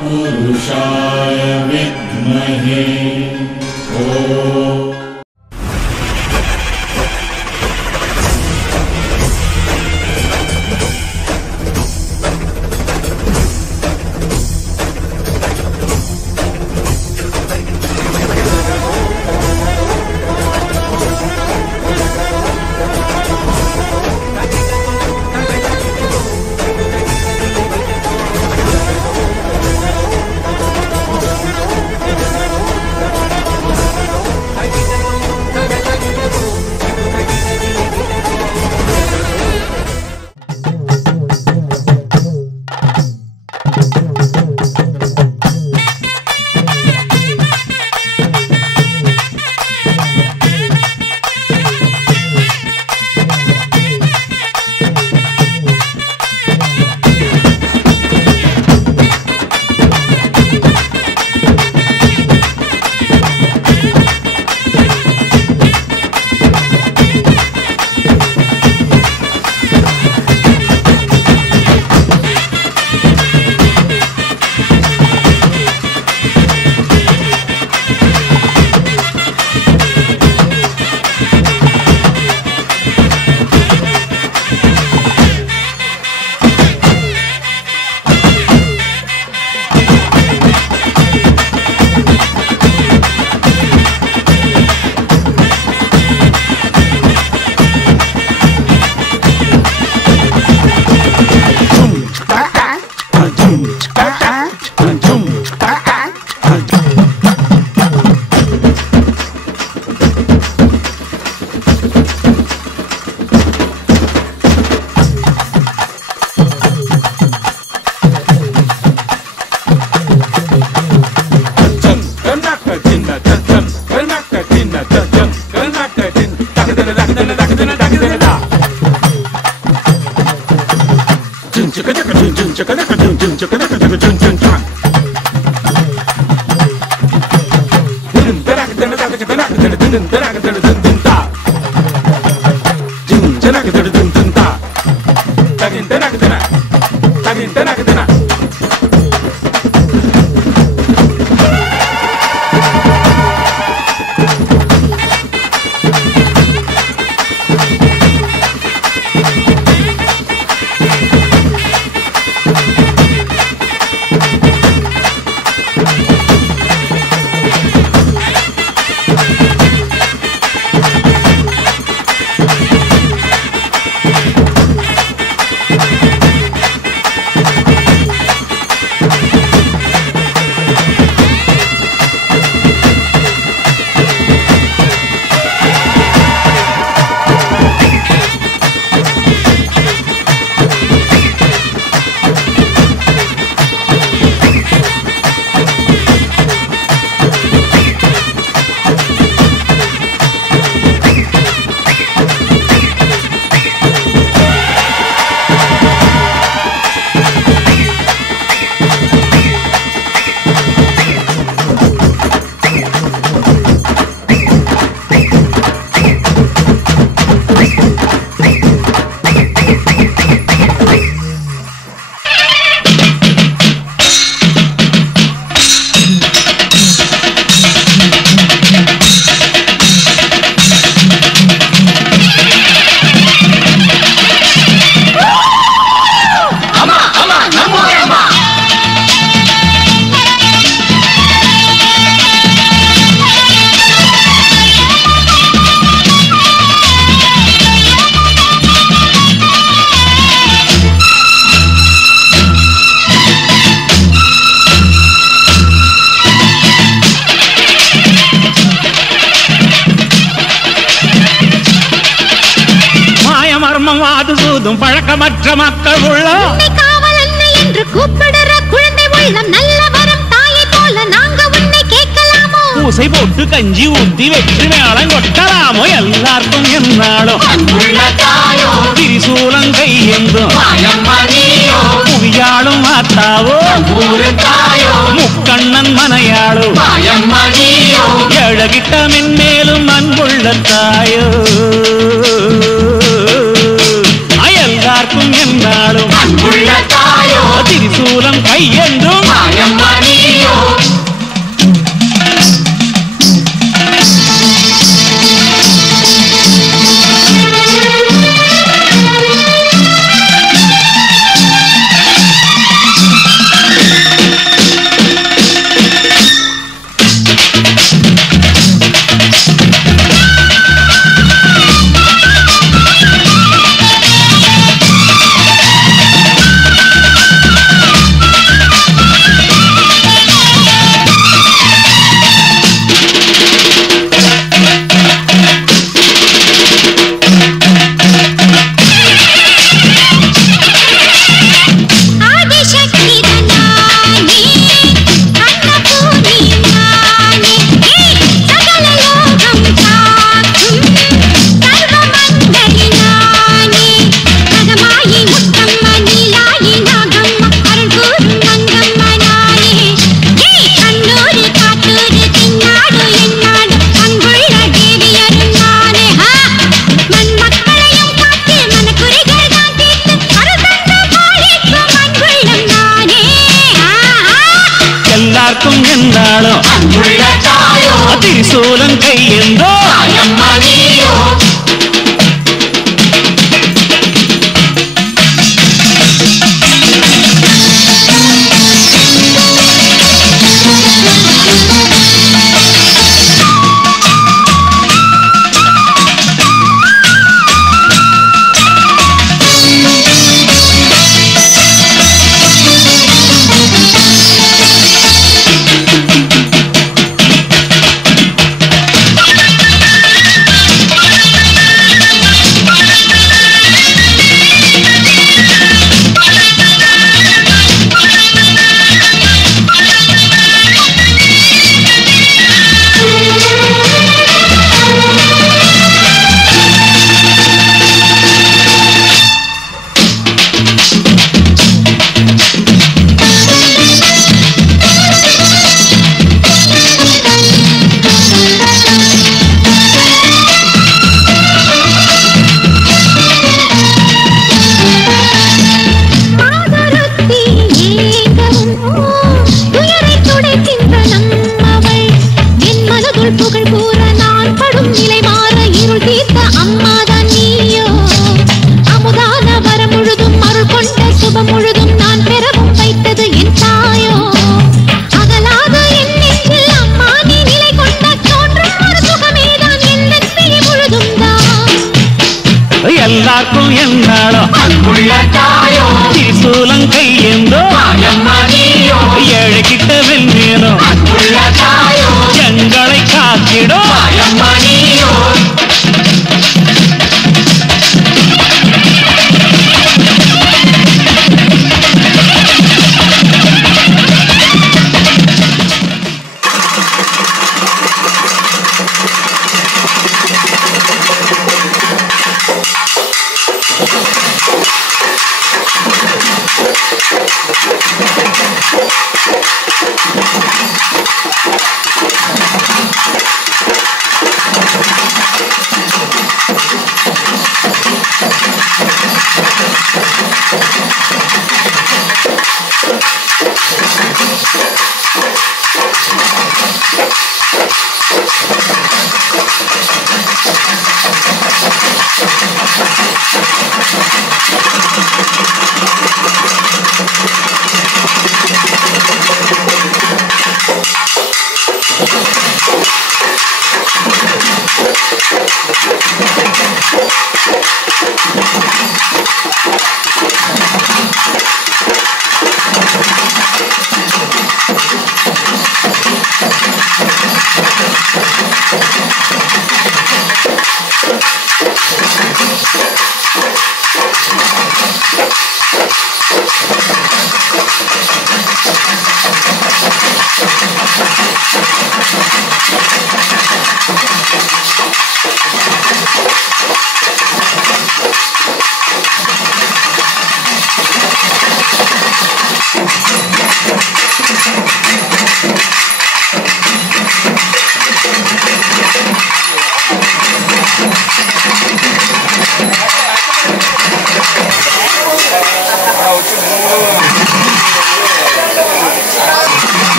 तत्पुरुषाय विद्महे பழக்கமற்ற மக்கள் உள்ள காவல் என்ன என்று கூப்பிடுற குழந்தை உள்ளம் நல்ல வரம் தாயை போல நாங்க உன்னை கேட்கலாமோ பூசை போட்டு கஞ்சி ஊத்தி வெற்றி மேளம் கொட்டலாமோ எல்லாருக்கும் என்னாலும் திரிசூலம் கையெந்தும் புவியாளும் மாத்தாவோ முக்கண்ணன் மனையாளோ ஏழகிட்ட மென்மேலும் அன்புள்ள தாயோ எல்லாருக்கும் என்னாலும் கையென்றும் மாயம்மா நீயோ என்றாலும் திரிசூலம் கையென்றோ மாயம்மா நீயோ எல்லாருக்கும் என்னாலும் திரிசூலம் கையென்றோ ஏழை கிட்ட வெல்வேனும் எங்களை காத்திடும்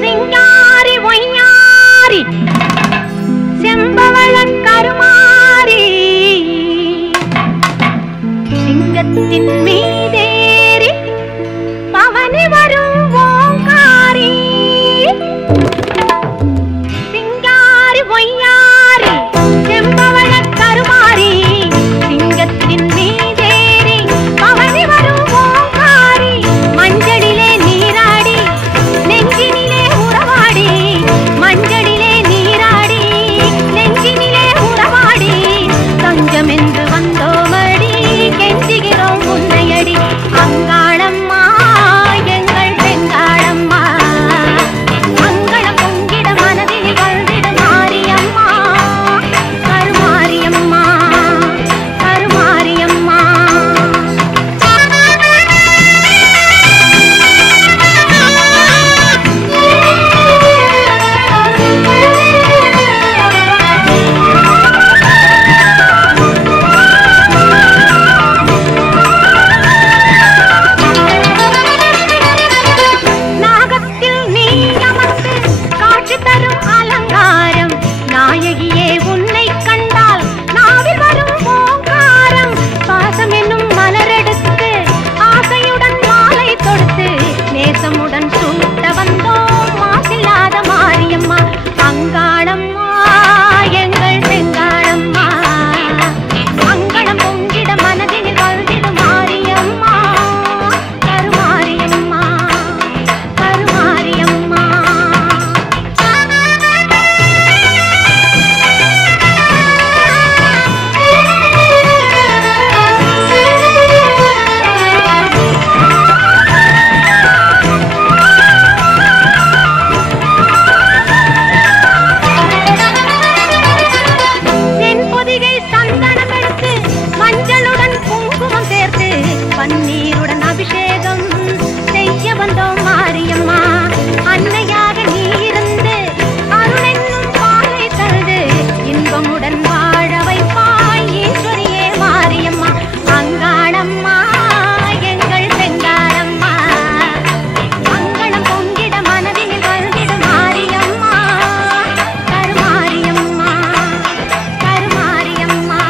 சிங்காரி ஒய்யாரி செம்பவள கருமாரி சிங்கத்தின் மீதேறி பவனி வரும் ஓங்காரி சிங்காரி ஒய்யாரி செம்பவள கருமாரி சிங்கத்தின் மீதேறி பவனி வரும் ஓங்காரி மஞ்சளிலே நீராடி நெஞ்சினிலே உறவாடி மஞ்சளிலே நீராடி நெஞ்சினிலே உறவாடி தஞ்சம் என்று வந்தோமடி கெஞ்சுகிறோம் உன்னையடி அங்காளம்மா எங்கள் பெண்காளம்மா அங்களம் பொங்கிட மனதில் வந்திட மாரியம்மா கருமாரியம்மா கருமாரியம்மா நாகத்தில் நீ அமர்ந்து காட்சி தரும் அலங்காரம் நாயகியே உன்னை கண்டால் நாவில் வரும் ஓங்காரம் பாசம் என்னும் மலரெடுத்து ஆசையுடன் மாலை தொடுத்து நேசமுடன் சூட்ட வந்தோம் மாசில்லாத மாரியம்மா அங்காளம்மா எங்கள் பெண்காளம்மா அங்கடம் பொங்கிட மனதினில் வந்திடும் மாரியம்மா கருமாரியம்மா கருமாரியம்மா தென்பொதிகை சந்தனம் எடுத்து மஞ்சளுடன் குங்குமம் சேர்த்து பன்னீருடன் அபிஷேகம் செய்ய வந்தோம் மாரியம்மா அன்னையாக நீ இருந்து அருளென்னும் பாலை தந்து இன்பமுடன் வாழ வைப்பாய் ஈஸ்வரியே மாரியம்மா அங்காளம்மா எங்கள் பெண்காளம்மா அங்கனம் பொங்கிட மனதினில் வந்திடும் மாரியம்மா கருமாரியம்மா கருமாரியம்மா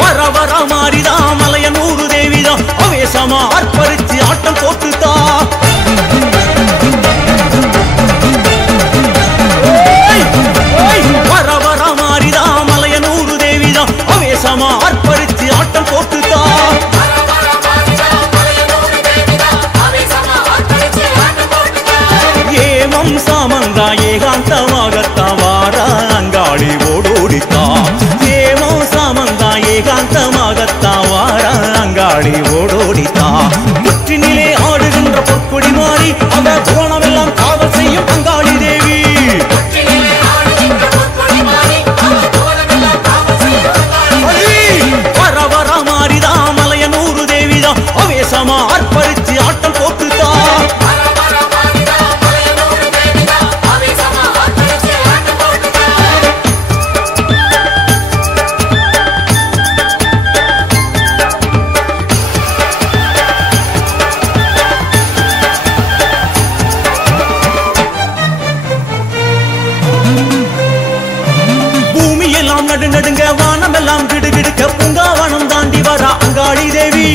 வர வர மாறிதா மலையனூரு தேவிதா அவேசமா அர்ப்பரிச்சு ஆட்டம் போட்டுதா வர வர மாறிதா மலையனூரு தேவிதா அவேசமா அர்ப்பரிச்சு ஆட்டம் போட்டுதா ஏமம் சாமந்தா ஏகாந்தமாகத்தா வார அங்காளி ஓடோடித்தா ஏமம் சாமந்தா ஏகாந்தமாகத்தா வார அங்காளி ஓடோடித்தா முற்றினிலே ஆடுகின்ற பொற்கொடி மாறி அவ கோணமெல்லாம் காவல் செய்யும் அங்காளி தேவி வர வர மாறிதா மலையனூரு தேவிதா அவேசமா அர்ப்பரிச்சு ஆட்டம் போட்டுதா பூமியெல்லாம் நடுநடுங்க வானமெல்லாம் கிடுகிடுக்க பூங்காவனம் தாண்டி வர அங்காளி தேவி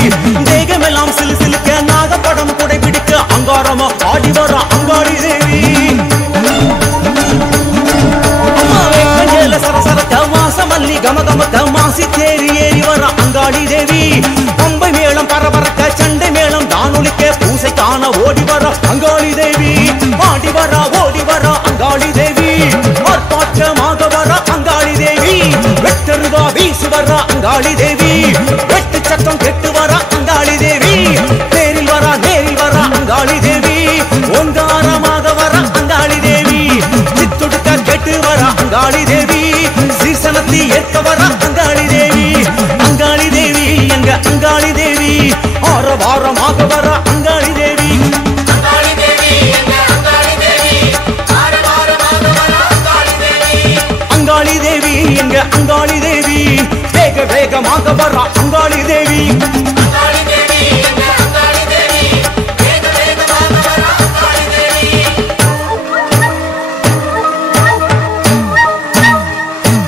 தேகமெல்லாம் சிலு சிலுக்க நாகப்படம் குடை பிடிக்க அங்காரமா ஆடி வர அங்காளி தேவி அம்மாவே கஞ்சேல சரசரத்த வாசமல்லி கமகமத்த மாசி தேரி ஏறி வர அங்காளி தேவி பம்பை மேளம் பரபரக்க சண்டை மேளம் தானொலிக்க பூசை காண ஓடி வர அங்காளி தேவி ஆடி வர ஓடி வர அங்காளி தேவி ஆர்ப்பாட்டமாக வர அங்காளி தேவி வெட்டருவா வீசு வர அங்காளி தேவி வெட்டு சத்தம் கெட்டு வர அங்காளி தேவி நேரில் வர அங்காளி தேவி ஓங்காரமாக வர அங்காளி தேவி சித்துடுக்க கெட்டு வர அங்காளி தேவி சீசனத்தை ஏற்க வர அங்காளி தேவி எங்க அங்காளி தேவி ஆரவாரமாக பார்க்க வர அங்காளி தேவி அங்காளி தேவி எங்க அங்காளி தேவி வேக வேகமாக வர அங்காளி தேவி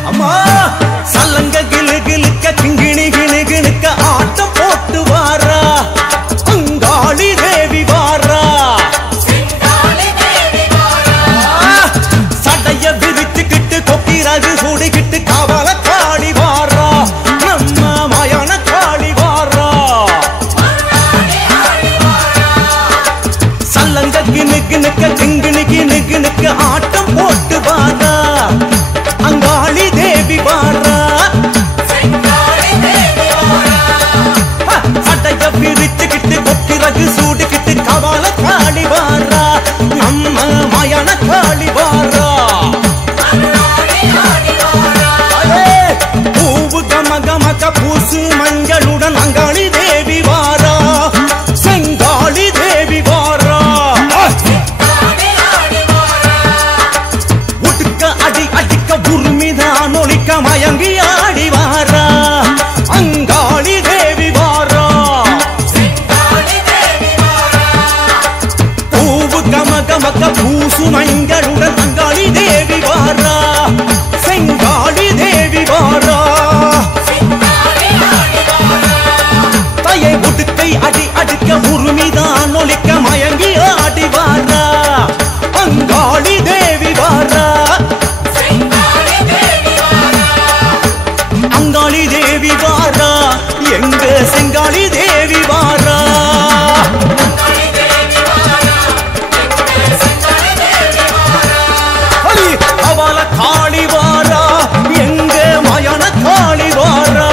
அம்மா சல்லங்க கிளு கிளுக்க கிங்கிணி கிணு கிணுக்க ஆட்டம் போட்டு வாரா அங்காளி தேவி வாரா சடைய விரிச்சுக்கிட்டு கொக்கிராஜு சூடிக்கிட்டு காவல காளி வாரா நம்ம மாயான காளி வாரா சல்லங்க கிணு கிணுக்க கிங்கிணி கிணு கிணுக்க ஆட்டம் போட்டு வாரா அங்காளி தேவி வாரா சடைய பிரிச்சுக்கிட்டு கொக்கிரகு சூடிக்கிட்டு கவால காளி வாரா நம்ம மாயான காளி வாரா பூவு கம கமக பூசு மஞ்சளுடன் அங்காளி தேவி வாரா செங்காளி தேவி வாரா உடுக்க அடி அடிக்க உருமிதான் ஒலிக்க மயங்கி ஆடி வாரா அங்காளி தேவி வாரா பூவு கம கமக பூசு மஞ்சளுடன் அங்காளி தேவி வாரா செங்காளி தேவி வாரா தாயை உடுக்கை அடி அடிக்க உருமிதான் ஒலிக்க மயங்கி ஆடி வாரா அங்காளி தேவி வாரா அங்காளி தேவி வாரா எங்க செங்காளி தேவி வாரா அவள காளி வாரா எங்க மயான காளி வாரா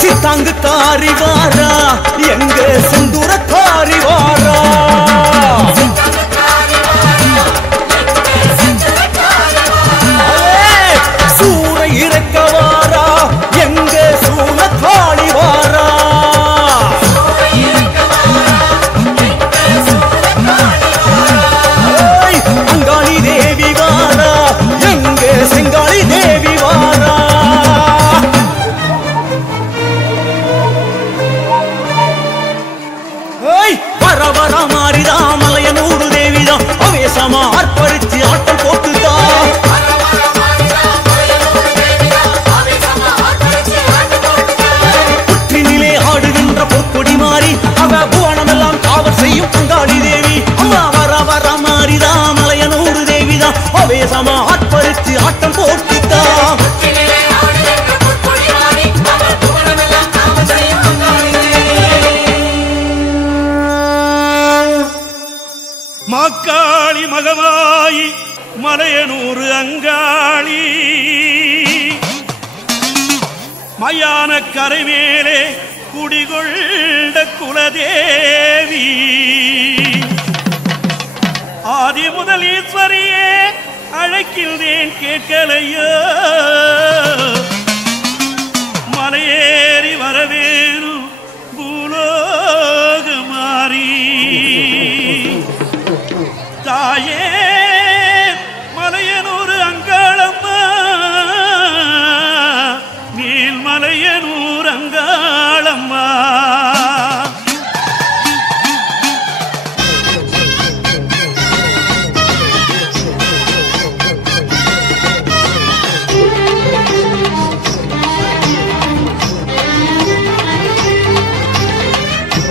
சித்தாங்கு காரி வாரா எங்க செந்தூர காரி வாரா சூர இறக்க வாரா எங்க சூர காளி வாரா அங்காளி தேவி வாரா எங்க செங்காளி தேவி வாரா வர வர மாறிதா மலையனூரு தேவிதான் அவேசமா ஆர்ப்பரிச்சு ஆட்டம் போட்டுதா புற்றினிலே ஆடுகின்ற பொற்கொடி மாறி அவ புவனமெல்லாம் காவல் செய்யும் அங்காளி தேவி அம்மா வர வர மாறிதா மலையனூரு தேவிதான் அவேசமா ஆர்ப்பரிச்சு ஆட்டம் போட்டுதா மாக்காளி மகமாயி மலையனூறு அங்காளி மயான கரை மேலே குடிகொண்ட குலதேவி ஆதி முதல் ஈஸ்வரியே அழைக்கின்றேன் கேட்கலையோ மலையேறி வரவேணும் பூலோக மாறி தாயே மலையனூறு அங்காளம்மா நீல் மலையனூர் அங்காளம்மா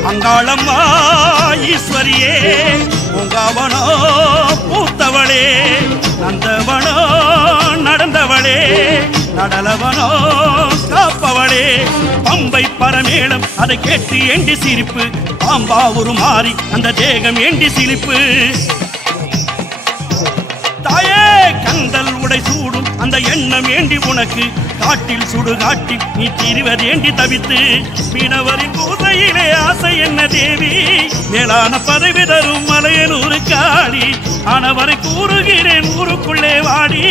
அங்காளம்மா ஈஸ்வரியே உங்கவனோ பூத்தவளே நந்தவனோ நடந்தவளே நடலவனோ காப்பவளே பம்பை பரமேளம் அதை கேட்டு ஏண்டி சிரிப்பு பாம்பா ஒரு மாறி அந்த தேகம் ஏண்டி சிரிப்பு தாயே கந்தல் உடை சூடும் அந்த எண்ணம் ஏண்டி உனக்கு காட்டில் சுடுகாட்டி நீ திரிவதேண்டி தவித்து மீனவரின் பூசையிலே ஆசை என்ன தேவி மேலான பதவி தரும் மலையனூரு காடி ஆனவரை கூறுகிறேன் ஊருக்குள்ளே வாடி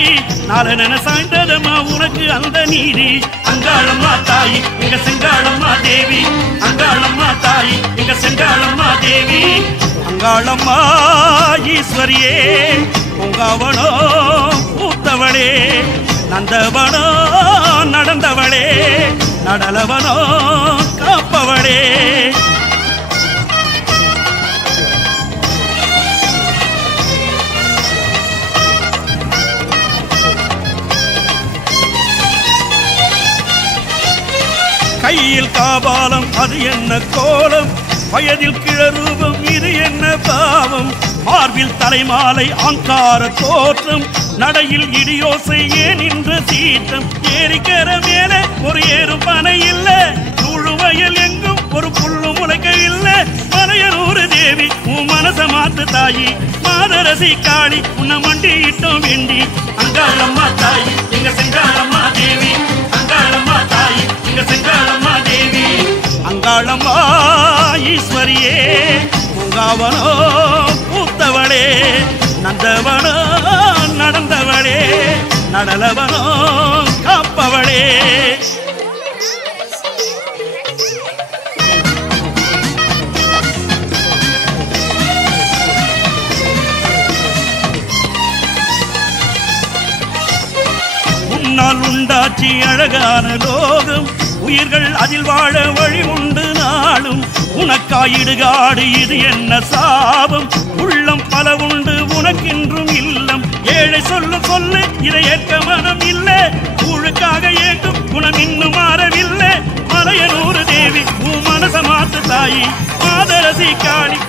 நாளென சாய்ந்ததம்மா உனக்கு அந்த நீதி அங்காளம்மா தாயி இங்க செங்காளம்மா தேவி அங்காளம்மா தாயி இங்க செங்காளம்மா தேவி அங்காளம்மா ஈஸ்வரியே பொங்காவனோ பூத்தவளே நந்தவனோ நடந்தவளே நடலவனோ காப்பவளே கையில் காபாலம் அது என்ன கோலம் வயதில் கிழரூபம் இது என்ன பாவம் மார்பில் தலைமாலை ஆங்கார தோற்றம் நடையில் இடியோசை ஏன் இன்று சீற்றம் ஏரிக்கர மேலே ஒரு ஏறும் பனை இல்ல சூழுவயல் எங்கும் ஒரு புல்லு முளைக்கவில்லை மலையனூரு தேவி உன் மனச மாத்து தாயி மாதரசி காளி உன்னை மண்டியிட்டோம் வேண்டி அங்காளம்மா தாயி எங்க செங்காளம்மா தேவி அங்காளம்மா தாயி எங்க செங்காளம்மா தேவி அங்காளம்மா ஈஸ்வரியே பூங்காவனோ பூத்தவளே நந்தவனோ நடந்தவளே நடலவனோ காப்பவளே உன்னால் உண்டாச்சி அழகான லோகம் உயிர்கள் அதில் வாழ வழி உண்டு நாளும் உனக்காயிடுகாடு இது என்ன சாபம் உள்ளம் பல உண்டு உனக்கென்றும் இல்லம் ஏழை சொல்லும் சொல்லு இதை ஏற்க மனம் இல்லை ஊழுக்காக ஏங்கும் குணம் இன்னும் மாறவில்லை மலையனூரு தேவி உன் மனச மாத்து தாயி மாதரசி காளி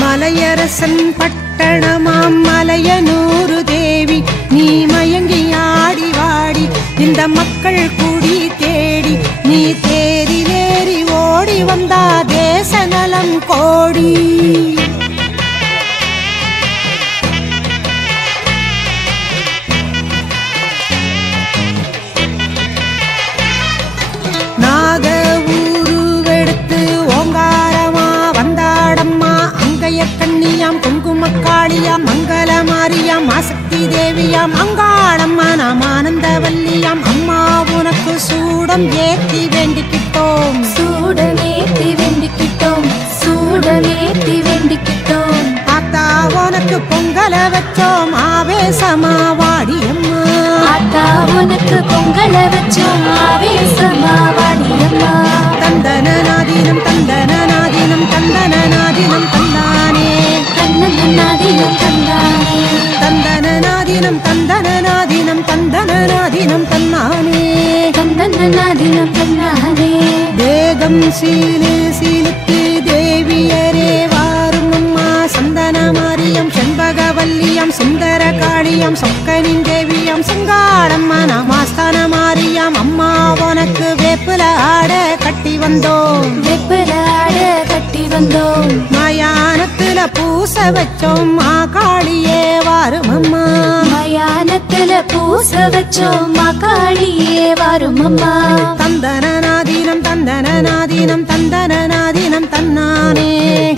மலையரசன் பட்டணமாம் மலையனூரு தேவி நீ மயங்கி ஆடி வாடி இந்த மக்கள் கூடி தேடி நீ தேரிலேறி ஓடி வந்தா தேச நலம் கோடி நாக ஊருவெடுத்து ஓங்காரமா வந்தாடம்மா கண்ணியாம் குங்குமக்காளியாம் மங்கள மாரியாம் ஆசக்தி தேவியாம் அங்காளம்மா நாம் ஆனந்தவல்லியாம் அம்மா உனக்கு சூடம் ஏத்தி வேண்டிக்கிட்டோம் சூடமேத்தி வேண்டிக்கிட்டோம் சூடமேத்தி வேண்டிக்கிட்டோம் ஆத்தா உனக்கு பொங்கல வச்சோம் ஆவேசமா வாடியம்மா ஆத்தா உனக்கு பொங்கல வச்சோம் ஆவேசமா வாடியம்மா தந்தன நாதினம் தந்தன நாதினம் தந்தன நாதினம் தந்தானே தந்தன நாதினம் தந்தானே தந்தன நாதினம் தந்தன நாதினம் தந்தன நாதினம் தன்னானே தந்தன நாதினம் தந்தானே வேகம் சீலு சீலுக்கு தேவியரே வாரும் அம்மா சந்தன மாரியம் செண்பகவல்லியம் சுந்தர காளியம் சொக்கனின் தேவியம் சங்காளம்மா நாமாஸ்தான மாரியம் அம்மா உனக்கு வேப்புல ஆட கட்டி வந்தோம் வெப்பல ஆட கட்டி வந்தோம் மயானத்துல பூச வச்சோம் காளியே வாரும் அம்மா மயானத்துல பூச வச்சோம் காளியே வாரும் அம்மா தந்தன நாதினம் தந்தன நாதினம் தந்தன நாதினம் தன்னானே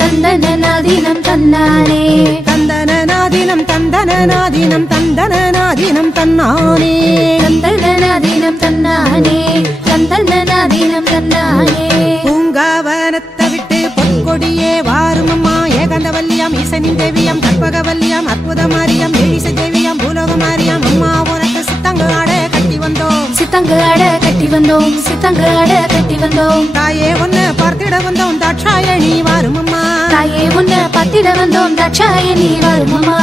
தந்தன நாதினம் தன்னானே தந்தன நாதினம் தந்தன நாதினம் தந்தன நாதினம் தன்னானே தந்தன நாதினம் தன்னானே தந்தன நாதினம் தன்னானே பூங்காவனத்தை விட்டு பொற்கொடியே வாரும் அம்மா ஏகாந்தவல்லியாம் ஈசனின் தேவியாம் கற்பகவல்லியாம் அற்புத மாரியாம் ஏழிச தேவியாம் பூலோக மாரியாம் அம்மா உனக்கு சித்தங்க ஆட கட்டி வந்தோம் சித்தங்க ஆட கட்டி வந்தோம் சித்தங்க ஆட கட்டி வந்தோம் தாயே ஒன்னு பார்த்திட வந்தோம் தாட்சாயணி வாரும் அம்மா தாயே உன்ன பத்திட வந்தோம் தாட்சாயணி வாரும் அம்மா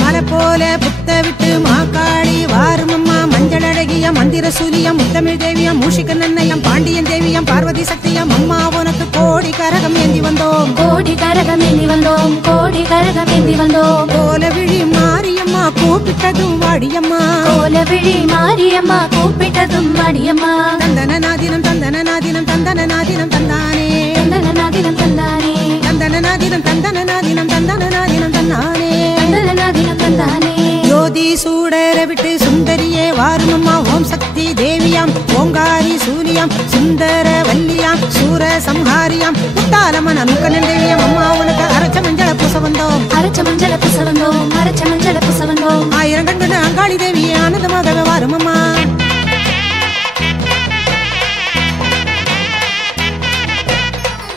மலை போல புத்த விட்டு மாக்காளி வாரும் அம்மா மஞ்சள் அழகிய மந்திர சூலியம் முத்தமிழ் தேவியம் மூஷிக நன்னையம் பாண்டியன் தேவியம் பார்வதி சக்தியம் அம்மா உனக்கு கோடி கரகம் ஏந்தி வந்தோம் கோடி கரகம் ஏந்தி வந்தோம் கோடி கரகம் ஏந்தி வந்தோம் கோல விழி மாரியம்மா கூப்பிட்டதும் வாடியம்மா கோல விழி மாரியம்மா கூப்பிட்டதும் வாடியம்மா தந்தன நாதினம் தந்தன நாதினம் தந்தன நாதினம் தந்தானே தந்தன நாதினம் தந்தானே தந்தன நாதினம் தந்தன நாதினம் தந்தன நாதினம் தந்தானே தந்தன நாதினம் தந்தானே ஜோதி சூடர விட்டு சுந்தரியே வாரும் அம்மா ஓம் சக்தி தேவியாம் ஓங்காரி சூலியாம் சுந்தர வல்லியாம் சூர சம்ஹாரியாம் முத்தாலம்மன் அனுக்கனன் தேவியம் அம்மா உனக்கு அரைச்ச மஞ்சள பூச வந்தோம் அரைச்ச மஞ்சள பூச வந்தோம் அரைச்ச மஞ்சள பூச வந்தோம் ஆயிரம் கண்கண்டு அங்காளி தேவியே ஆனந்தமாக வாரும் அம்மா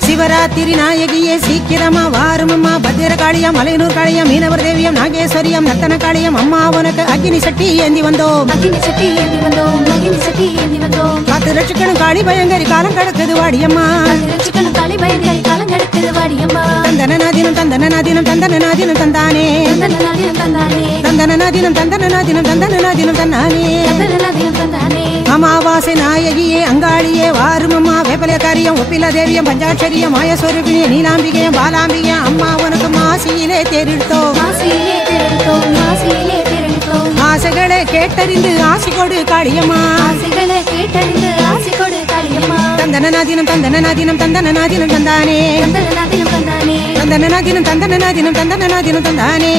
சிவராத்திரி நாயகியே சீக்கிரமா வாரும் அம்மா பத்திர காளியம் மலையனூர் காளியம் மீனவர் தேவியம் நாகேஸ்வரியம் நத்தன காளியம் அம்மா உனக்கு அக்னி சட்டி ஏந்தி வந்தோம் அக்னி சட்டி ஏந்தி வந்தோம் அக்னி சட்டி ஏந்தி வந்தோம் காத்து ரட்சிக்கணும் காளி பயங்கரி காலம் கடக்குது வாடியம்மா ரட்சிக்கணும் காளி பயங்கரி காலம் கடக்குது வாடியம்மா தந்தன நாதினம் தந்தன நாதினம் தந்தன நாதினம் தந்தானே தந்தன நாதினம் தந்தானே தந்தன நாதினம் தந்தன நாதினம் தந்தன நாதினம் தந்தானே தந்தன நாதினம் தந்தானே அமாவாசை நாயகியே அங்காளியே வாரும் அம்மா வேப்பலக்காரியம் ஒப்பில தேவியம் பஞ்சாட்சரியம் மாயஸ்வரூபிணிய நீலாம்பிகையம் பாலாம்பிகையம் அம்மா உனக்கு மாசியிலே தேரிட்டோம் மாசியிலே தேரிட்டோம் மாசியிலே தேரிட்டோம் ஆசைகளை கேட்டறிந்து ஆசி கொடு காளியம்மா ஆசைகளை கேட்டறிந்து ஆசி கொடு காளியம்மா தந்தன நாதினம் தந்தன நாதினம் தந்தன நாதினம் தந்தானே தந்தன நாதினம் தந்தானே தந்தனநாதினம் தந்தனநாதினம் தந்தனநாதினம் தந்தானே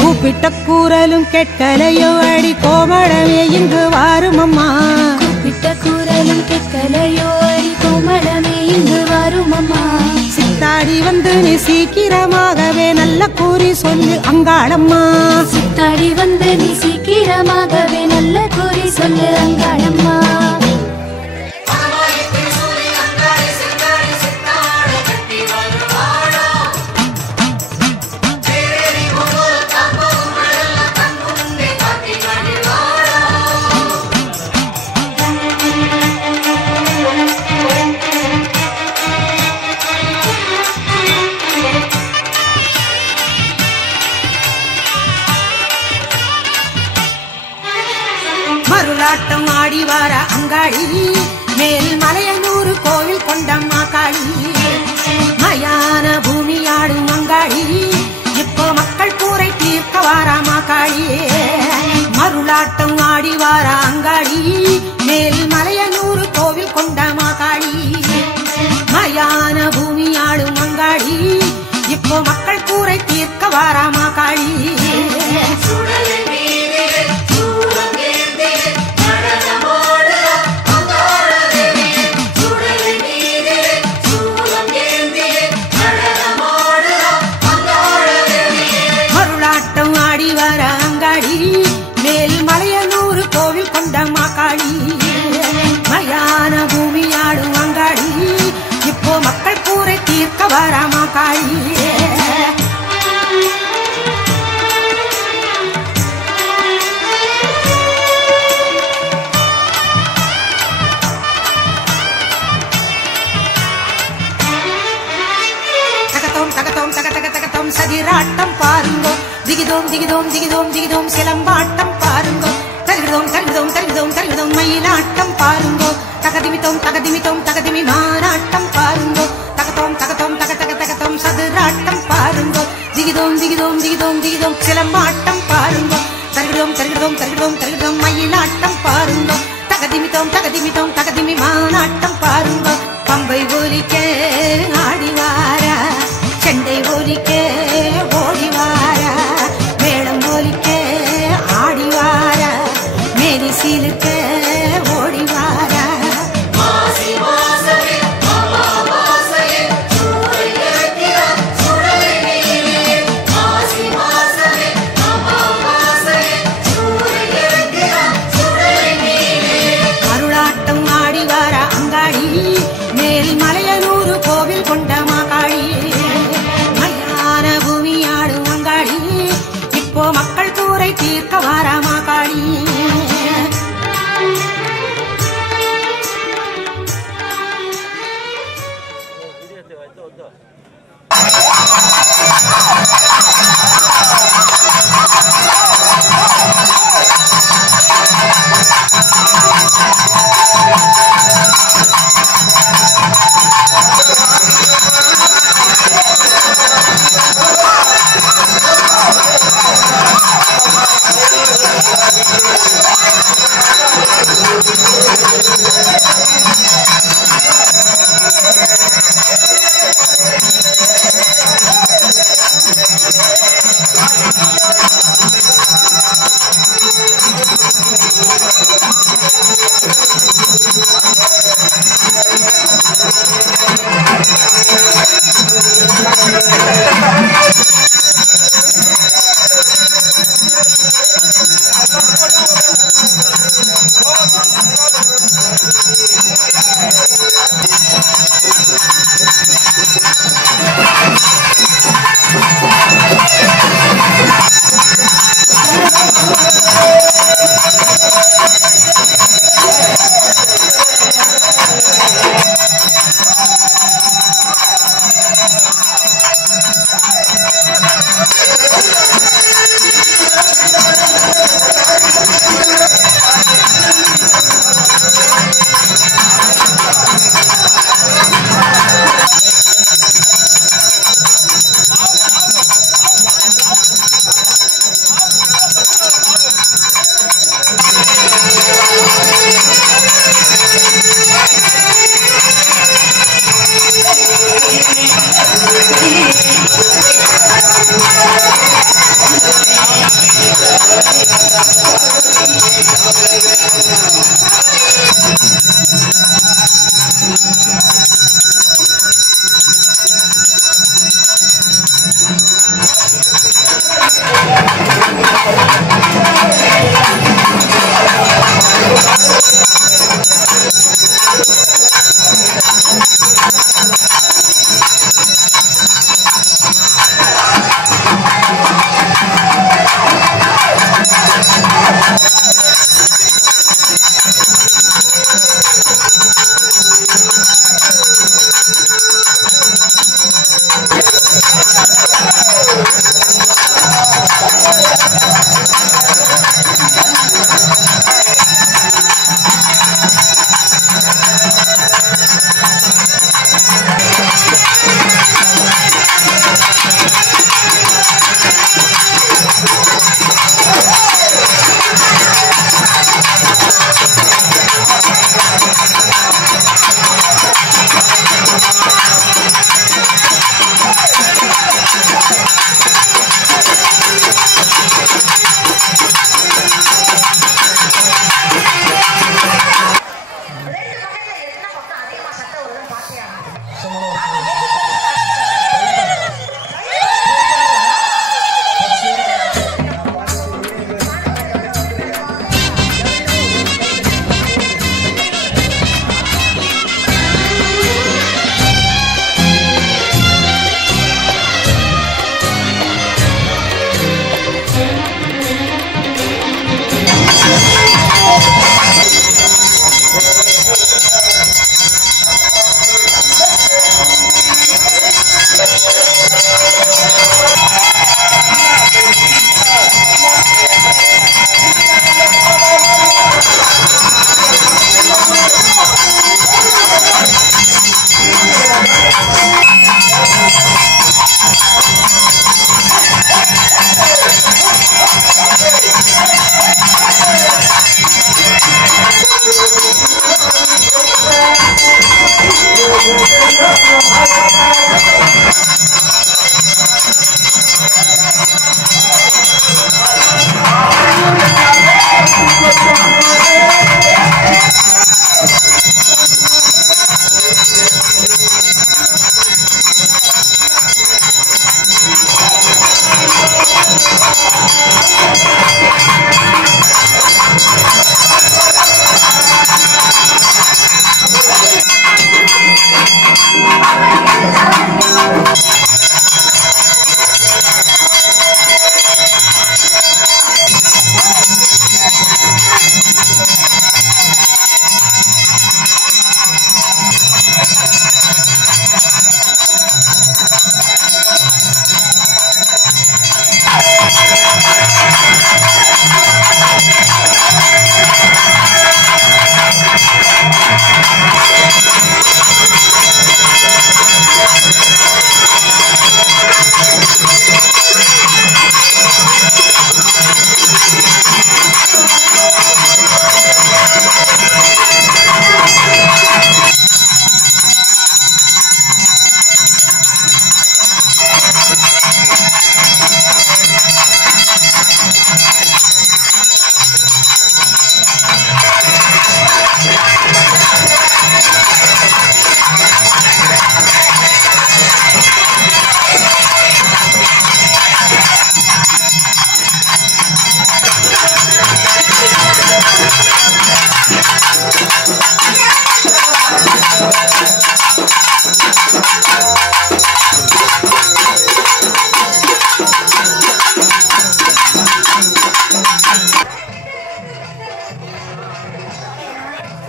கூப்பிட்ட கூறலும் கேட்கலையோ அடி கோமளமே இங்கு வாரும் அம்மா கூப்பிட்ட கூறலும் கேட்கலையோ அடி கோமளமே இங்கு வாரும் அம்மா சித்தாடி வந்து நீ சீக்கிரமாகவே நல்ல கூறி சொல்லு அங்காளம்மா சித்தாடி வந்து நீ சீக்கிரமாகவே நல்ல கூறி சொல்லு அங்காளம்மா மருளாட்டம் ஆடி வார அங்காளி மேல் மலையனூர் கோவில் கொண்டம்மா காளி மயான பூமி ஆடும் அங்காளி இப்போ மக்கள் கூரை தீர்க்க வாராமா காளி மருளாட்டம் ஆடி வார அங்காளி மேல் மலையனூர் கோவில் கொண்டம்மா காளி மயான பூமி ஆடும் அங்காளி இப்போ மக்கள் கூரை தீர்க்க வாராமா காளி மேல் மலையனூர் கோவில் கொண்டம்மா காளி மயான பூமி ஆடும் அங்காளி இப்போ மக்கள் கூரை தீர்க்க வாராமா காளி சதிராட்டம் பாருங்கோ திகிதோம் திகிதோம் திகிதோம் திகிதோம் சிலம்பாட்டம் பாருங்கோ தருகிறோம் தருகிறோம் தருகிறோம் தருகிறோம் மயிலாட்டம் பாருங்கோ தகதிமித்தோம் தகதிமித்தோம் தகதிமி மானாட்டம் பாருங்கோ தகத்தோம் தகத்தோம் தக தக தகத்தோம் சதுராட்டம் பாருங்கோ திகிதோம் திகிதோம் திகிதோம் திகிதோம் சிலம்பாட்டம் பாருங்கோ தருகிறோம் தருகிறோம் தருகிறோம் தருகிறோம் மயிலாட்டம் பாருங்கோ தகதிமித்தோம் தகதிமித்தோம் தகதிமி மானாட்டம் பாருங்கோ பம்பை ஒலிக்க ஆடிவார செண்டை ஒலிக்க ஓடிவார மேளம் ஒலிக்க ஆடிவார மேரி சீலுக்க ஓடிவார அருளாட்டம் ஆடிவார அங்காளி மேல் மலையனூர் கோவில் கொண்டமா காளி மயான பூமி ஆடும் அங்காளி இப்போ மக்கள் கூரை தீர்க்க வாராமா காளி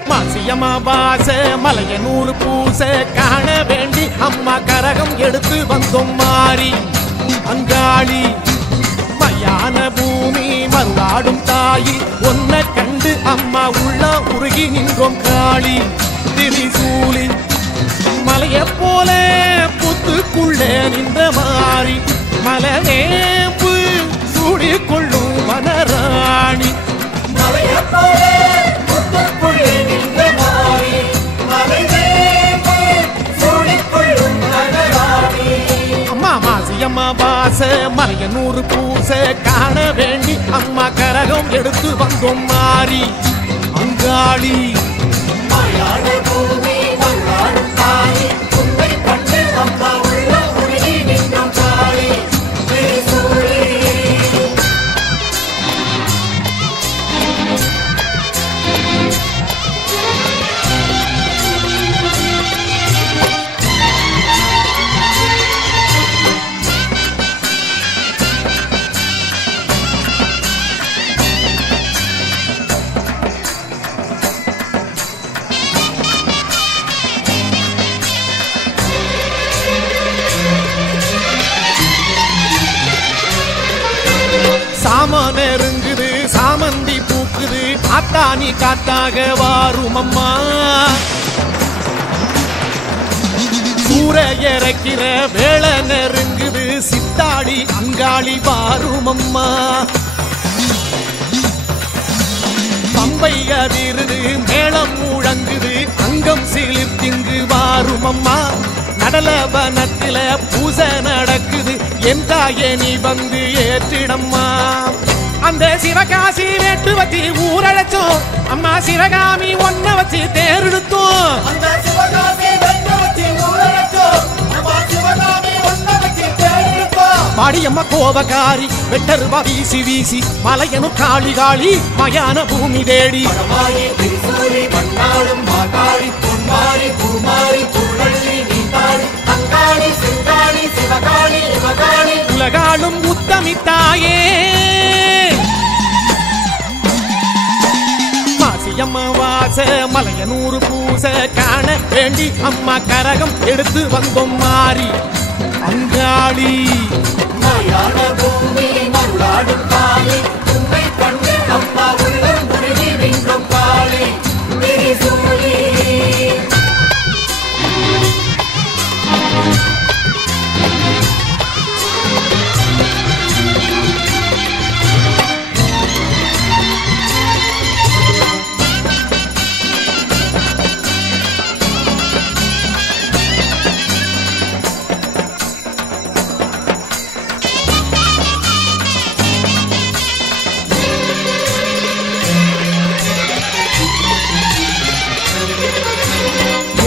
மாசியமாவாச மலையனூர் பூச காண வேண்டி அம்மா கரகம் எடுத்து வந்தோம் மாறி அங்காளி மயான பூமி மருளாடும் தாயி ஒன்ன கண்டு அம்மா உள்ள உருகி நின்றோம் காளி திரிசூலி மலைய போல புத்துக்குள்ளே நின்ற மாறி மலவேம்பு சூடிக்கொள்ளும் வனராணி மலைய போல புத்துக்குள்ளே நின்ற மாறி மலவேம்பு சூடிக்கொள்ளும் வனராணி அம்மா மாசியம்மா வாச மலையனூர் பூச காண வேண்டி அம்மா கரகம் எடுத்து வந்தோம் மாறி அங்காளி மயான பூமி மருளாடும் தாயி உன்னை கண்டு அம்மா உள்ள உருகி நின்றோம் காளி திரிசூலி சாம நெருங்குது சாமந்தி பூக்குது ஆத்தானி காத்தாக வாரும் அம்மா சூற இறக்கிற வேளை நெருங்குது சித்தாடி அங்காளி வாரும் அம்மா பம்பை அதிருது மேளம் முழங்குது அங்கம் சிலிர்த்திங்கு வாரும் அம்மா நடலவனத்தில பூசை நடக்குது என் தாயே நீ வந்து ஏற்றிடம்மா அந்த சிவகாசி வேட்டு வச்சு ஊரழைச்சோம் அம்மா சிவகாமி ஒன்ன வச்சு தேரெடுத்தோம் பாடியம்மா கோபகாரி வெட்டருவா வீசி வீசி மலையனு காளி காளி மயான பூமி தேடி உலகாலும் உத்தமித்தாயே மாசியம்மா வாச மலையனூர் பூச காண வேண்டி அம்மா கரகம் எடுத்து வந்தோம் மாறி அங்காளி மயான பூமி மருளாடும் காளி உன்னை கண்டு அம்மா உள்ளம் உருகி நின்றோம் காளி திரிசூலி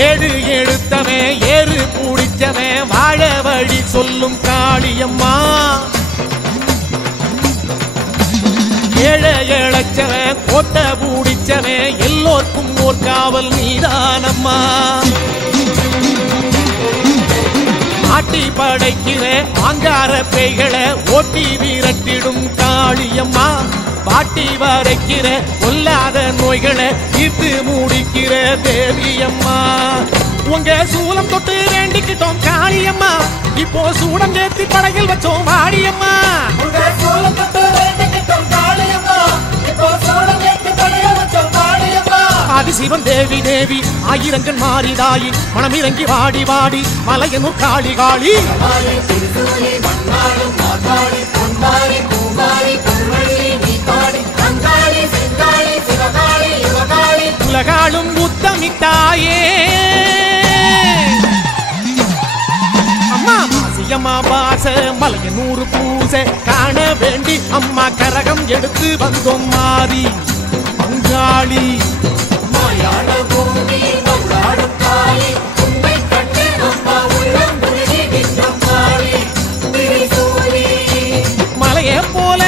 ஏடு எடுத்தவன் ஏறு பூடிச்சவன் வாழ வழி சொல்லும் காளியம்மா ஏழை இழைச்சவன் கோட்டை பூடிச்சவன் எல்லோருக்கும் ஓர் காவல் நீதானம்மா படைக்கிற ஆங்கார பேய்களை ஓட்டி விரட்டிடும் காளியம்மா பாட்டி வரைக்கிற கொல்லாத நோய்களை தீர்த்து மூடிக்கிற தேவியம்மா உங்க சூலம் தொட்டு வேண்டிக்கிட்டோம் காளியம்மா இப்போ சூடம் ஏத்தி படையில் வச்சோம் வாடியம்மா ஆதிசிவன் தேவி தேவி ஆயிரங்கன் மாறிதாயி மனமிறங்கி வாடி வாடி மலையனூர் காளி காளி உலகாலும் உத்தமித்தாயே அம்மா மாசியம்மா பாச மலையனூர் பூசை காண வேண்டி அம்மா கரகம் எடுத்து வந்தோம் மாறி பங்காளி மலையை போல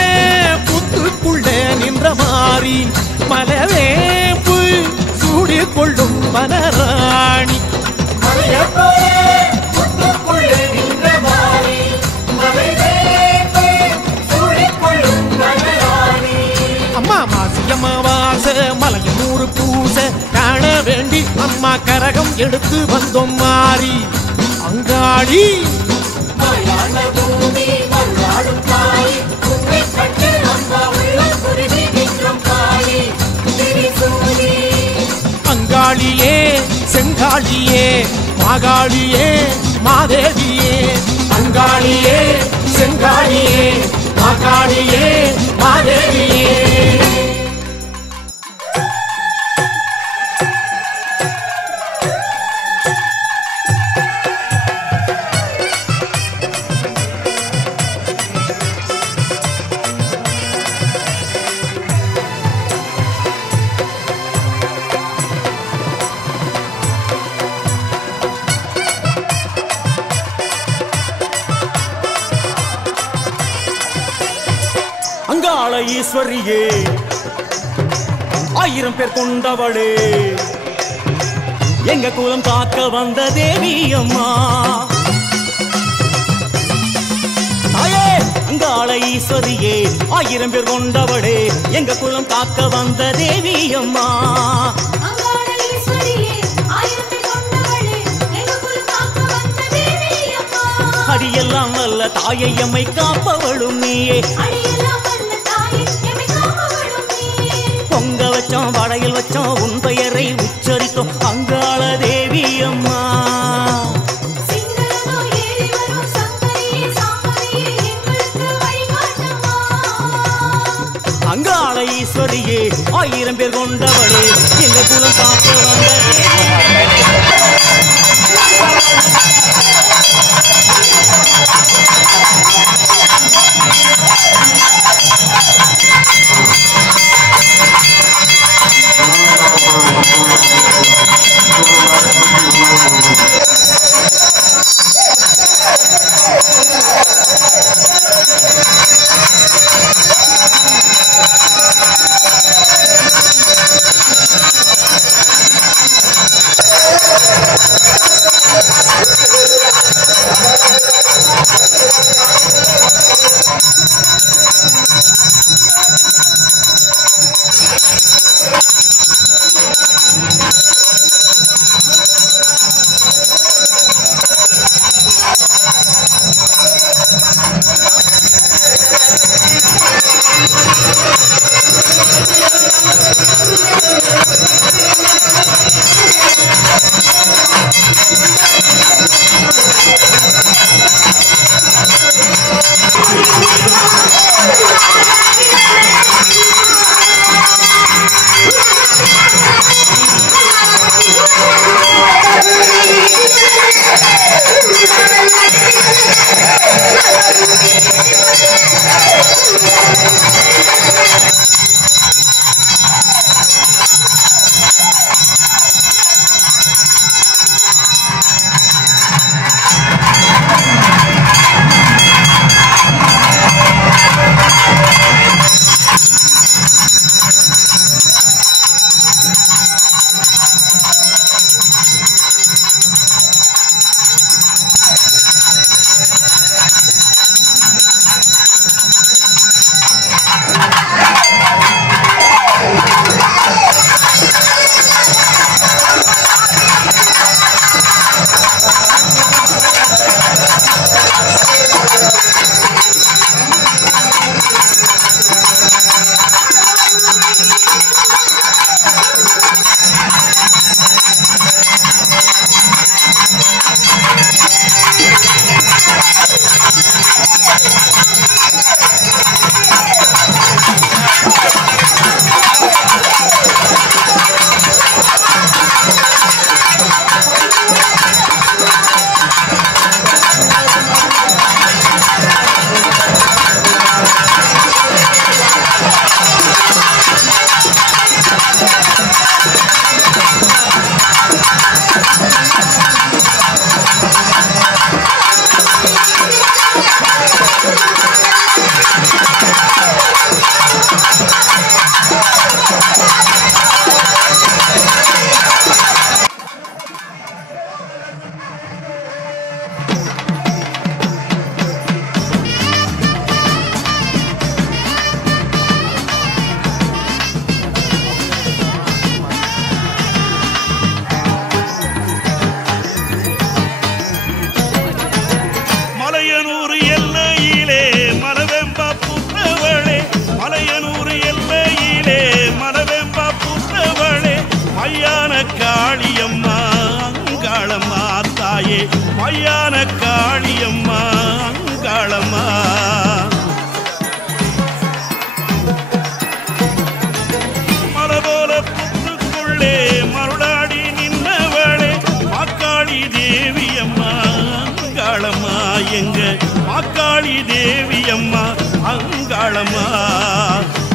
புத்துக்குள்ள நின்ற மாறி மலவேப்பு சூடி கொள்ளும் வனராணி அம்மா மாசியம்மா வாச மலையனூர் பூசை காண வேண்டி அம்மா கரகம் எடுத்து வந்தோம் மாறி அங்காளி அங்காளியே செங்காளியே மாகாளியே மாதேவியே அங்காளியே செங்காளியே மாகாளியே மாதேவியே அங்காள ஈஸ்வரியே ஆயிரம் பேர் கொண்டவளே எங்க குலம் காக்க வந்த தேவி அம்மா தாயே அங்காள ஈஸ்வரியே ஆயிரம் பேர் கொண்டவளே எங்க குலம் காக்க வந்த தேவி அம்மா அடியெல்லாம் வல்ல தாயை எம்மை காப்பவளும் நீயே பொங்க வச்சோம் வடையில் வச்சோம் உன் பெயரை உச்சரித்தோம் அங்காள தேவி அம்மா அங்காள ஈஸ்வரியே ஆயிரம் பேர் கொண்டவளே எங்க குலம் காக்க வந்த தாயே மையான காளியம்மா அங்காளம்மா. மலபோல புத்துக்குள்ளே மருளாடி நின்னவளே மாக்காளி தேவி அம்மா அங்காளம்மா. எங்க மாக்காளி தேவி அம்மா அங்காளம்மா.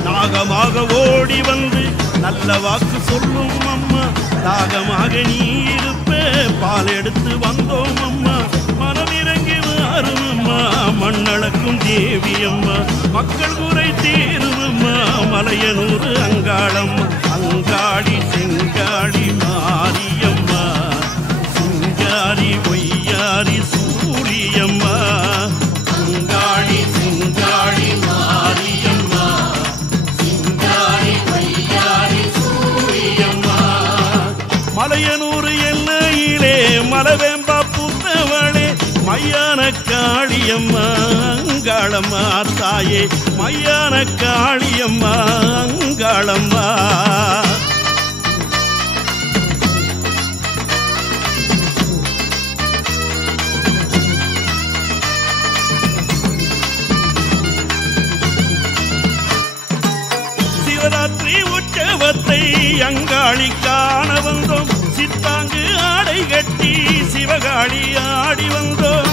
நாகமாக ஓடி வந்து நல்ல வாக்கு சொல்லும் அம்மா. தாகமாக நீ இருப்ப பால் எடுத்து வந்தோம் அம்மா. மனமிறங்கி வரும் அம்மா மண்ணளக்கும் தேவி அம்மா. மக்கள் குறை தீரும் அம்மா மலையனூர் அங்காளம்மா. அங்காளி செங்காளி மாரியம்மா சிங்காரி ஒய்யாரி சூழியம்மா. அங்காளி செங்காளி மாரியம்மா சிங்காரி ஒய்யாரி சூழியம்மா. மலையனூர் எல்லையிலே மலவேம்பா பூத்தவளே மையான காளியம்மா அங்காளம்மா. தாயே மையான காளியம்மா அங்காளம்மா. சிவராத்திரி உற்சவத்தை அங்காளி காண வந்தோம். சித்தாங்கு ஆடை கட்டி சிவகாளி ஆடி வந்தோம்.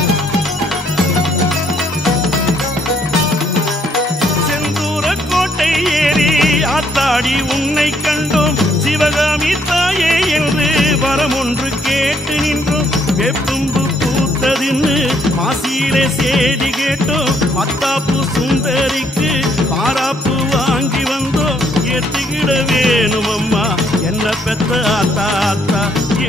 செந்தூர கோட்டை ஏறி ஆத்தாடி உன்னை கண்டோம். சிவகாமி தாயே என்று வரம் ஒன்று கேட்டு நின்றோம். வெப்பும்பு பூத்ததின்னு மாசியிலே சேதி கேட்டோம். மத்தாப்பு சுந்தரிக்கு பாராப்பு வாங்கி வந்தோம். ஏத்துக்கிட வேணும் அம்மா என்ன பெத்த ஆத்தா ஆத்தா.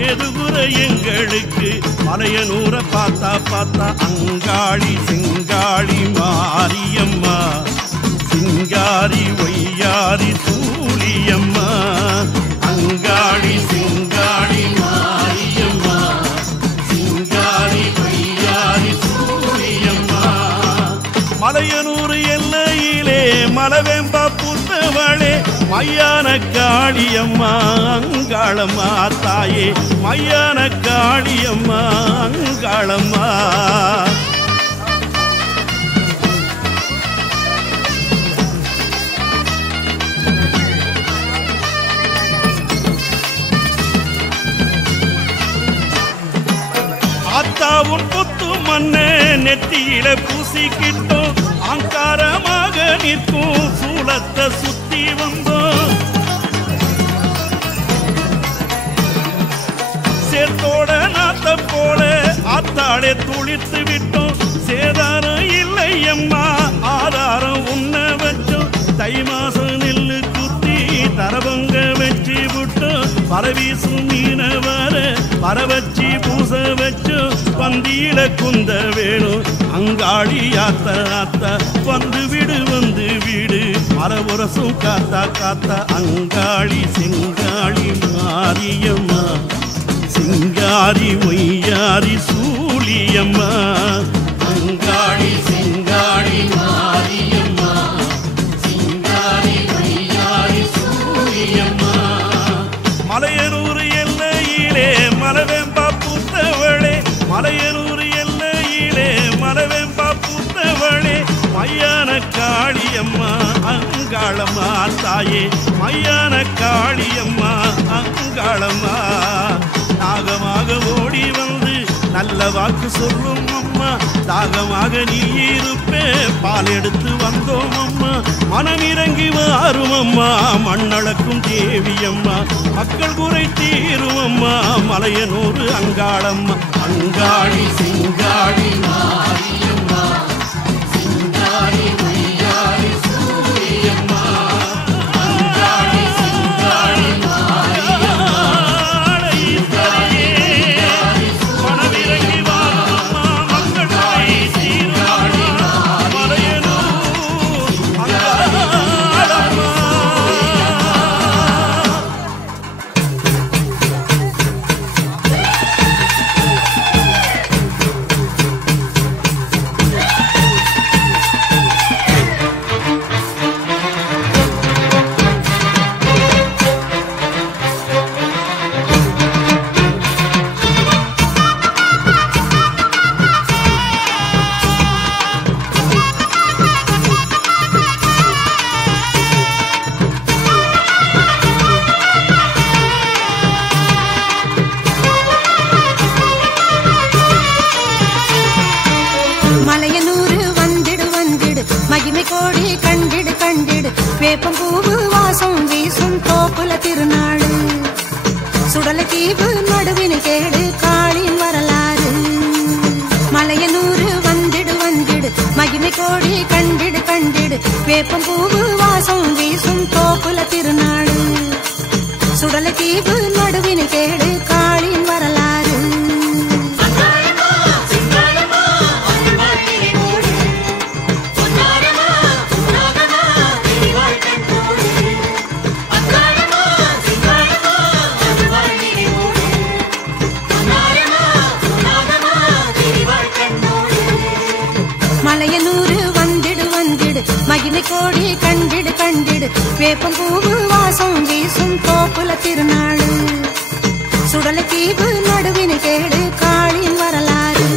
ஏது குறை எங்களுக்கு மலையனூரை பார்த்தா பார்த்தா. அங்காளி செங்காளி மாரியம்மா சிங்காரி ஒய்யாரி சூழியம்மா. அங்காளி செங்காளி மாரியம்மா சிங்காரி ஒய்யாரி சூழியம்மா. மலையனூர் எல்லையிலே மலவேம்பா பூத்தவளே மையான காளியம்மா அங்காளம்மா. தாயே மையான காளியம்மா அங்காளம்மா. ஆத்தாவும் புத்து மண்ணு நெத்தியில பூசிக்கிட்டோம். அங்காரமாக நிற்கும் சூலத்தை சுத்தி வந்தோம். சேத்தோட நாத்த போல ஆத்தாளே துளித்து விட்டோம். சேதாரம் இல்லை அம்மா ஆதாரம் உண்ண வச்சோம். தை மாசம் நெல்லு குத்தி தரவங்க வச்சு விட்டோம். பரவீசும் மீன வர பரவச்சி பூச வச்சோம். பந்தியில குந்த வேணும் அங்காளி ஆத்தா ஆத்தா. வந்து விடு மரபுரசும் காத்தா காத்தா. அங்காளி செங்காளி மாரியம்மா சிங்காரி ஒய்யாரி சூழியம்மா. அங்காளி செங்காளி மாரியம்மா சிங்காரி ஒய்யாரி சூழியம்மா. மலையனூர் எல்லையிலே மலவேம்பா பூத்தவளே மலையனூர் எல்லையிலே மலவேம்பா பூத்தவளே மையான காளியம்மா அங்காளம்மா. தாயே மையான காளியம்மா அங்காளம்மா. நாகமாக ஓடி வந்து நல்ல வாக்கு சொல்லும் அம்மா. தாகமாக நீ இருப்பே பால் எடுத்து வந்தோம் அம்மா. மனமிறங்கி வாரும் அம்மா மண்ணளக்கும் தேவி அம்மா. மக்கள் குறை தீரும் அம்மா மலையனூர் அங்காளம்மா. அங்காளி செங்காளி மாரியம்மா சிங்காரி ஒய்யாரி சூழியம்மா. அங்காளி செங்காளி மாரியம்மா மனமிறங்கி வாரும் அம்மா மக்கள் குறை தீரும் மலையனூர் அங்காளம்மா. கோடி கண்டிடு கண்டிடு வேப்பம்பூவு வாசம் வீசும் தோப்புல திருநாடு சுடலை தீவு நடுவினை கேடு காளின் வரலாறு மலையனூறு வந்திடு வந்திடு மகிமை கோடி கண்டிடு கண்டிடு வேப்பம்பூவு வாசம் வீசும் தோப்புல திருநாடு சுடலை தீவு நடுவினை கேடு காளின் வரலாறு மலையனூறு வந்திடு வந்திடு மகிமை கோடி கண்டிடு கண்டிடு வேப்பம்பூவு வாசம் வீசும் தோப்புல திருநாடு சுடலை தீவு நடுவினை கேடு காளின் வரலாறு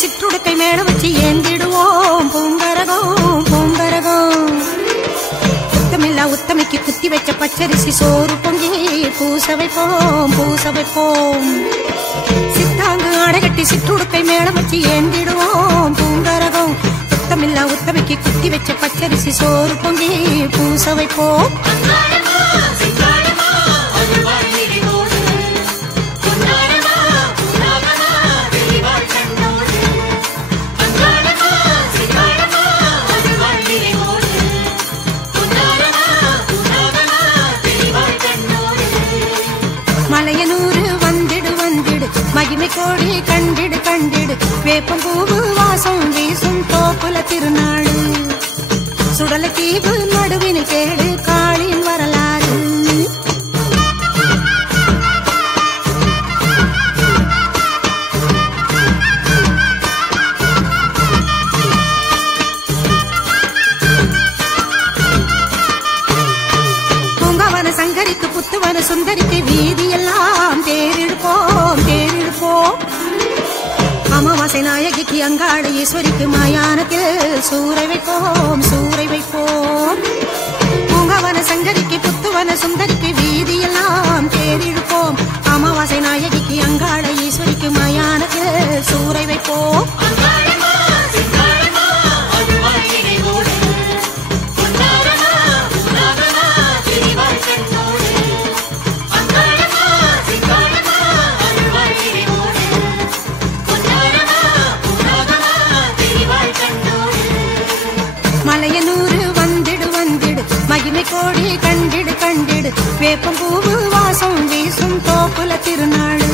சிற்றுடுக்கை மேல வச்சு ஏந்திடுவோம் பூங்கரகம் பூங்கரகம் உத்தமில்லா உத்தமைக்கு குத்தி வச்ச பச்சரிசி சோறு பொங்கி பூச வைப்போம் பூச வைப்போம் சித்தாங்கு அடைகட்டி சிற்றுடுக்கை மேல வச்சு ஏந்திடுவோம் பூங்கரகம் உத்தமில்லா உத்தமைக்கு குத்தி வச்ச பச்சரிசி சோறு பொங்கி பூச வைப்போம் மலையனூறு வந்திடு வந்திடு மகிமை கோடி கண்டிடு கண்டிடு வேப்பம்பூவு வாசம் வீசும் தோப்புல திருநாடு சுடலை தீவு நடுவினை கேடு காளின் வரலாறு சங்கரிக்கு புத்துவன சுந்தரிக்கு வீதியெல்லாம் தேரிடுப்போம் தேரிடுப்போம் அமாவாசை நாயகிக்கு அங்காள ஈஸ்வரிக்கு மயானத்தில் சூறை வைப்போம் சூறை வைப்போம் பூங்காவன சங்கரிக்கு புத்துவன சுந்தரிக்கு வீதியெல்லாம் தேரிடுப்போம் அமாவாசை நாயகிக்கு அங்காள ஈஸ்வரிக்கு மயானத்தில் சூறை வைப்போம் மலையனூறு வந்திடு வந்திடு மகிமை கோடி கண்டிடு கண்டிடு வேப்பம்பூவு வாசம் வீசும் தோப்புல திருநாடு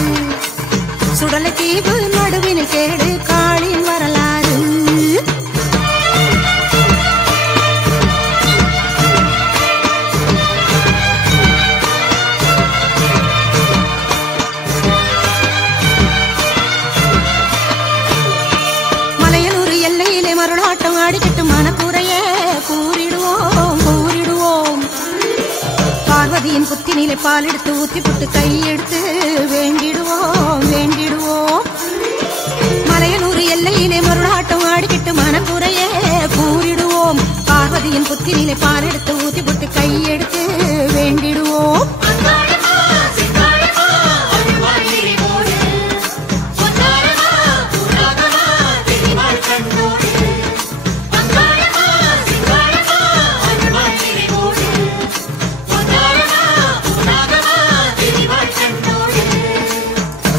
சுடலை தீவு நடுவினை கேடு காளின் வரலாறு மலையனூறு எல்லையிலே மருளாட்டம் ஆடிக்கிட்டு மனக்குறையே கூறிடுவோம் கூறிடுவோம் பார்வதியின் புத்தினிலே பால் எடுத்து ஊத்தி போட்டு கையெடுத்து வேண்டிடுவோம் வேண்டிடுவோம் மலையனூறு எல்லையிலே மருளாட்டம் ஆடிக்கிட்டு மனக்குறையே கூறிடுவோம் பார்வதியின் புத்தினிலே பால் எடுத்து ஊத்தி போட்டு கையெடுத்து வேண்டிடுவோம்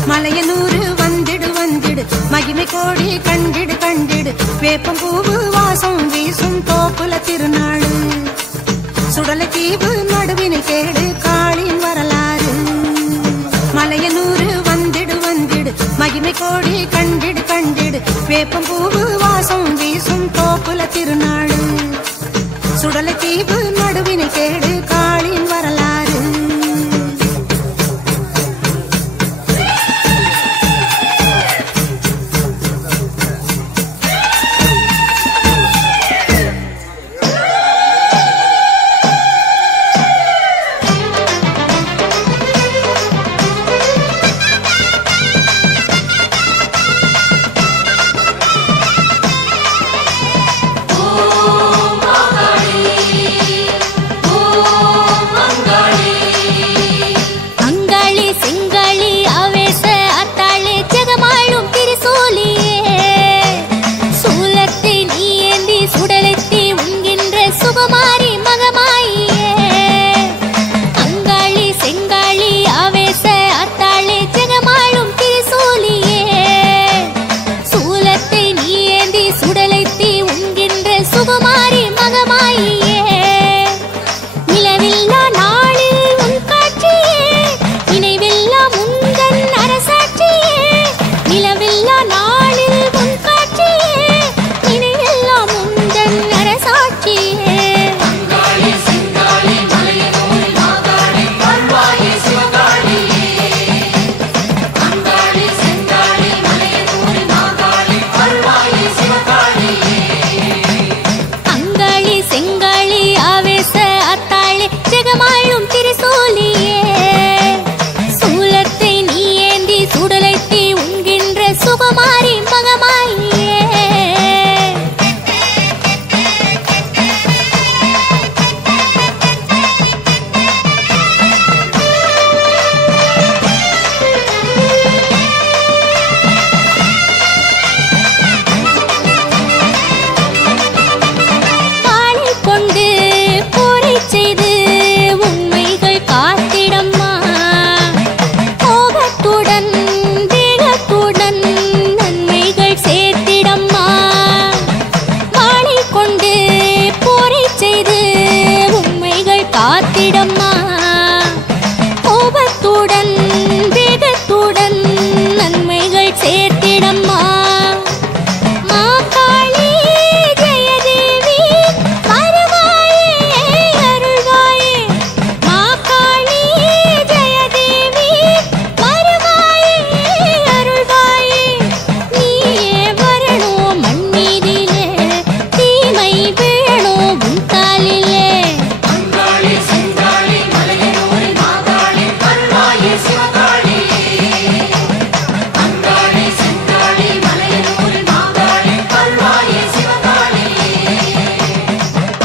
மலையனூறு வந்திடு வந்திடு மகிமை கோடி கண்டிடு கண்டிடு வேப்பம்பூவு வாசம் வீசும் தோப்புல திருநாடு சுடலை தீவு நடுவினை கேடு காளின் வரலாறு மலையனூறு வந்திடு வந்திடு மகிமை கோடி கண்டிடு கண்டிடு வேப்பம்பூவு வாசம் வீசும் தோப்புல திருநாடு சுடலை தீவு நடுவினை கேடு